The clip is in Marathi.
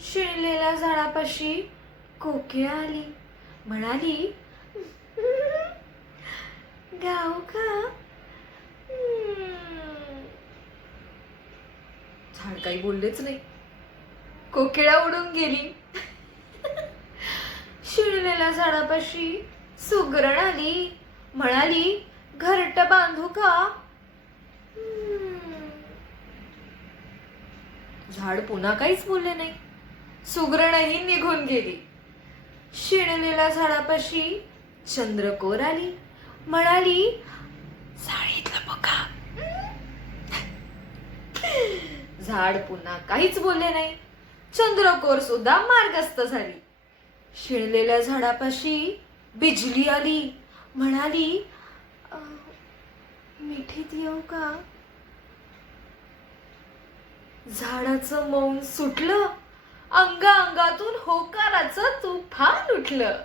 शिणलेल्या झाडापाशी कोकिळ आली, म्हणाली, गाऊ का? झाड काही बोललेच नाही. कोकिळा उडून गेली. शिणलेल्या झाडापाशी सुगरण आली, म्हणाली, घरट बांधू का? झाड पुन्हा काहीच बोलले नाही. सुगरणही निघून गेली. शिणलेल्या झाडापाशी चंद्रकोर आली, म्हणाली, साडीतलं बघा. झाड पुन्हा काहीच बोलले नाही. चंद्रकोर सुद्धा मार्गस्थ झाली. शिणलेल्या झाडापाशी बिजली आली, म्हणाली, मिठीत येऊ का? झाडाचं मौन सुटलं. अंगातून होकाराचं तुफान उठलं.